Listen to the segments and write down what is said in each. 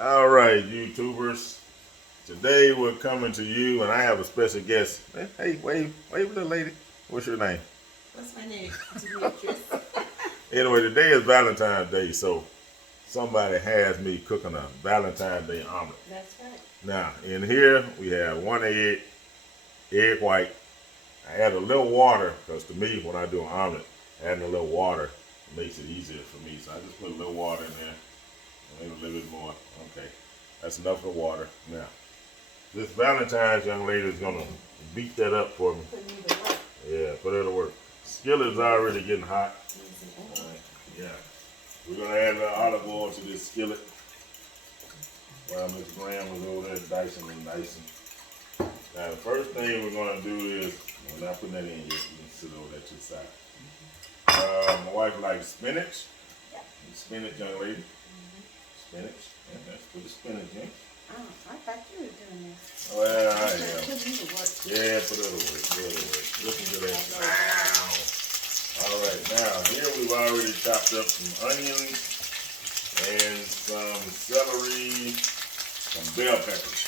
All right, YouTubers. Today we're coming to you, and I have a special guest. Hey, wave, little lady. What's your name? What's my name? Demetrius. Anyway, today is Valentine's Day, so somebody has me cooking a Valentine's Day omelet. That's right. Now, in here we have one egg white. I add a little water because to me, when I do an omelet, adding a little water makes it easier for me. So I just put a little water in there, maybe a little bit more. Okay, that's enough of water. Now, this Valentine's young lady is gonna beat that up for me. Put me to work. Yeah, put her to work. Skillet's already getting hot. Easy. Yeah, we're gonna add a little olive oil to this skillet while Miss Graham is over there dicing and dicing. Now, the first thing we're gonna do is, we're not putting that in yet. You can sit over there to the side. My wife likes spinach. Yep. Spinach, young lady. Spinach. Yeah, let's put the spinach in. Oh, I thought you were doing this. Well, I Put am. me to work. Yeah, put it away. Put it away. Listen to that. Wow. All right, now here we've already chopped up some onions and some celery, some bell peppers.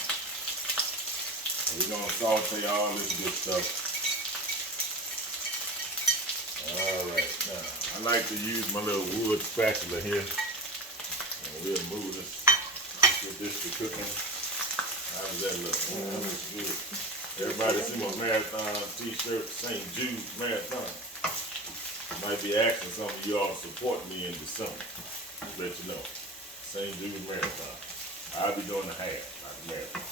We're gonna saute all this good stuff. All right, now I like to use my little wood spatula here. And we'll move this, get this to cooking. How does that look? That looks good. Everybody see my marathon t-shirt, St. Jude's Marathon. Might be asking some of you all to support me in December. Let you know. St. Jude's Marathon. I'll be doing the half, not the marathon.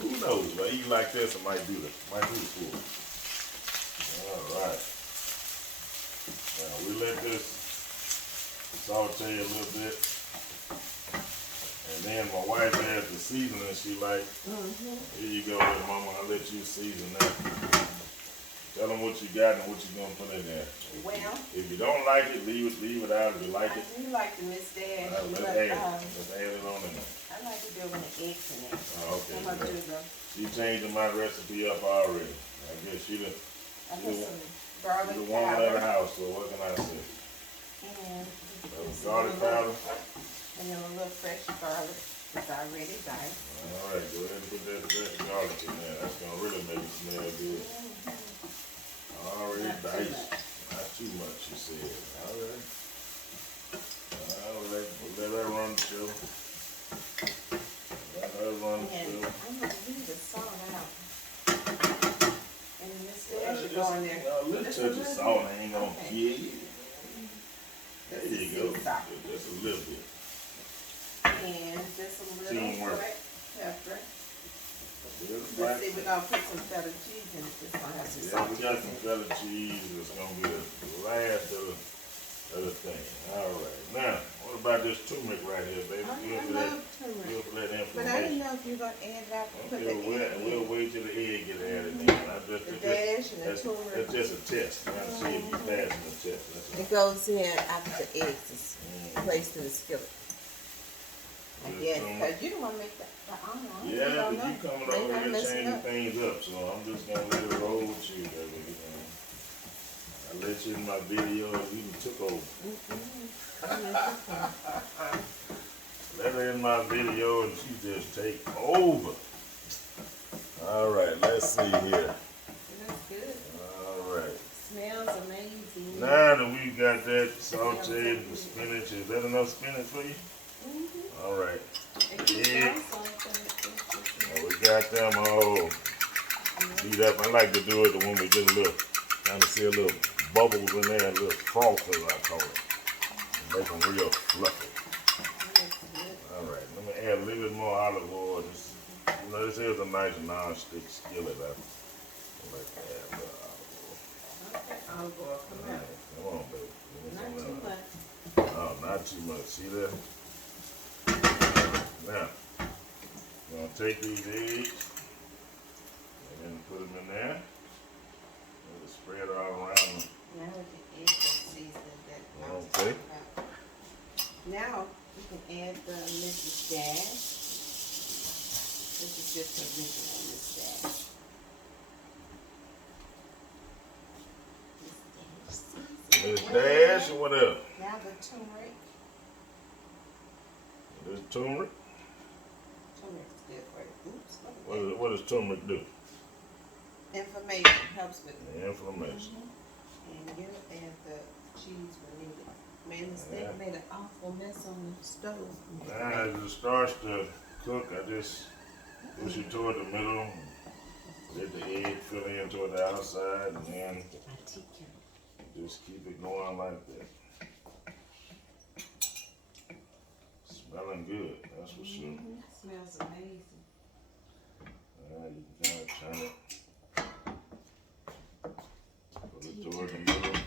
Who knows? If I eat like this, I might do the full. All right. Now we let this saute a little bit. And then my wife has the seasoning she like. Here you go, little mama. I'll let you season that. Tell them what you got and what you're going to put in there. Well, If you don't like it, leave it out. If you like I it, do like the Mrs.Dash, let's but add it. Let's add it on in there. I like to do it with the eggs in it. Oh, okay. I'm gonna do the. She changing my recipe up already. I guess she the I put some garlic woman of the powder house, so what can I say? and Garlic powder. and then a little fresh garlic. It's already diced. All right, go ahead and put that fresh garlic in there. That's gonna really make it smell good. Already Not too diced. much. Not too much, you said. All right. All right. We'll let her run the show. Let her run the And show. I'm gonna leave the salt out. And Mrs.Dash should go in there. A little touch of salt ain't gonna kill you. There This you is go. sea salt. Just a little bit. And just a little Teamwork. black pepper. A little Let's black. see, we're gonna put some feta cheese in it. This one has some Yeah, salt. we got some feta cheese. It's gonna be the last of the thing. All right. Now, what about this turmeric right here, baby? I Good for that. love turmeric. Good for that But I information. didn't know if you were gonna add it out. Put Okay, the egg in. we'll wait till the egg get added in. The dash and the turmeric. That's just a test. I'm trying to see if you passing the test. That's It goes in after the eggs is placed in the skillet. I Just guess, turmeric. because you don't want to make the omelet. Yeah, don't but know. you coming Maybe over I'm here messing changing up. things up, so I'm just gonna let it roll with you, baby. You know. I let you in my video and you took over. Let her in my video and she just take over. All right, let's see here. That's good. All right. Smells amazing. Now that we've got that sauteed the spinach, is that enough spinach for you? All right. And keep Yeah. those on the- Now we got them all beat up. I like to do it when we get a little, kind of see a little bubbles in there, a little froth as I call it. Make them real fluffy. All right, let me add a little bit more olive oil. This is a nice non-stick skillet. I like to add a little Okay, olive oil, come olive out. oil. Come on, baby. Give me Not some too of much. that. Oh, not too much. See that? Now, we're going to take these eggs and then put them in there. And spread it all around them. Now we can add the seasoning that I was Okay. talking about. Now we can add the Mrs.Dash. This is just the original Mrs.Dash. Mrs.Dash or whatever. Now the turmeric. This turmeric. Turmeric's good for you. Oops. Look at What does turmeric do? that. Inflammation helps with Inflammation. And you add the cheese when needed. Man, the steak made an awful mess on the stove. Now, as it starts to cook, I just push it toward the middle. Let the egg fill in toward the outside, and then just keep it going like that. Smelling good, that's for sure. Smells amazing. You can kind of turn it. Put it toward the middle.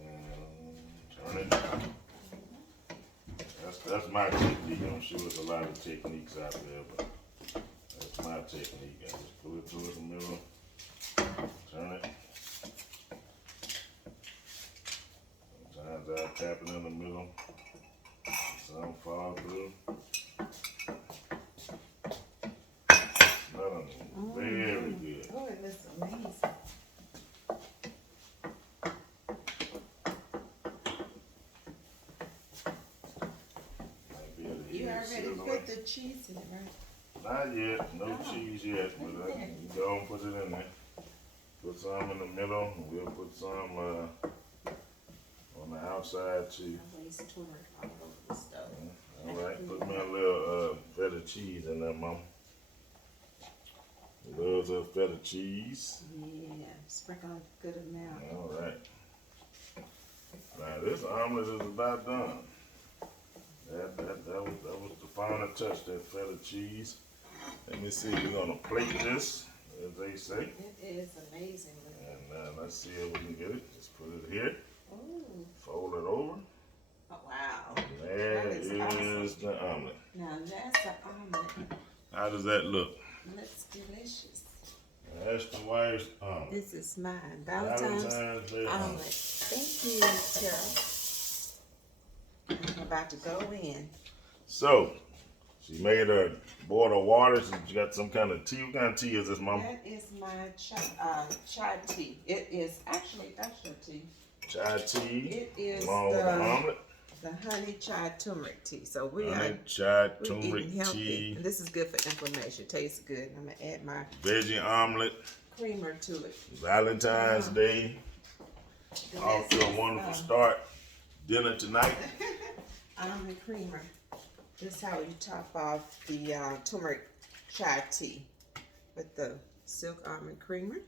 And turn it. That's my technique. I'm sure there's a lot of techniques out there, but that's my technique. I just pull it toward the middle. Turn it. Sometimes I tap it in the middle. Some fall through. Smelling very good. Oh, it looks amazing. You already put the cheese in it, right? Not yet. No cheese yet, but you go and put it in there. Put some in the middle, and we'll put some on the outside too. I waste turmeric all over the stove. All right, put me a little feta cheese in there, Mom. Loves her feta cheese. Yeah, sprinkle a good amount. All right. Now this omelet is about done. That was the final touch, that feta cheese. Let me see, we're gonna plate this, as they say. It is amazing. And let's see if we can get it. Just put it here. Ooh. Fold it over. Oh, wow. There That is is awesome. the omelet. Now that's an omelet. How does that look? Looks delicious. That's the wife's omelet. This is mine. Valentine's Day omelet. Thank you, Tara. I'm about to go in. So, she made a boil of water. She got some kind of tea. What kind of tea is this, Mom? That is my chai tea. It is actually extra tea. Chai tea. It is along with the omelet. The honey chai turmeric tea. So we Honey chai we're turmeric eating healthy. tea. And this is good for inflammation. Tastes good. I'm gonna add my Veggie omelet. creamer to it. Valentine's Day. Off to a wonderful start. Dinner tonight. Almond creamer. This is how you top off the turmeric chai tea with the silk almond creamer.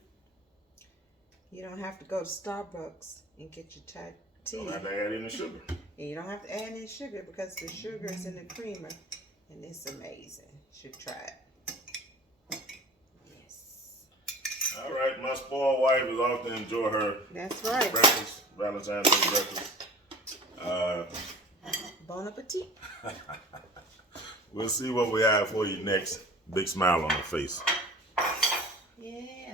You don't have to go to Starbucks and get your chai tea. Don't have to add any sugar. And you don't have to add any sugar because the sugar is in the creamer. And it's amazing. You should try it. Yes. All right, my spoiled wife is off to enjoy her That's right. breakfast, Valentine's Day breakfast. Bon appetit. We'll see what we have for you next. Big smile on her face.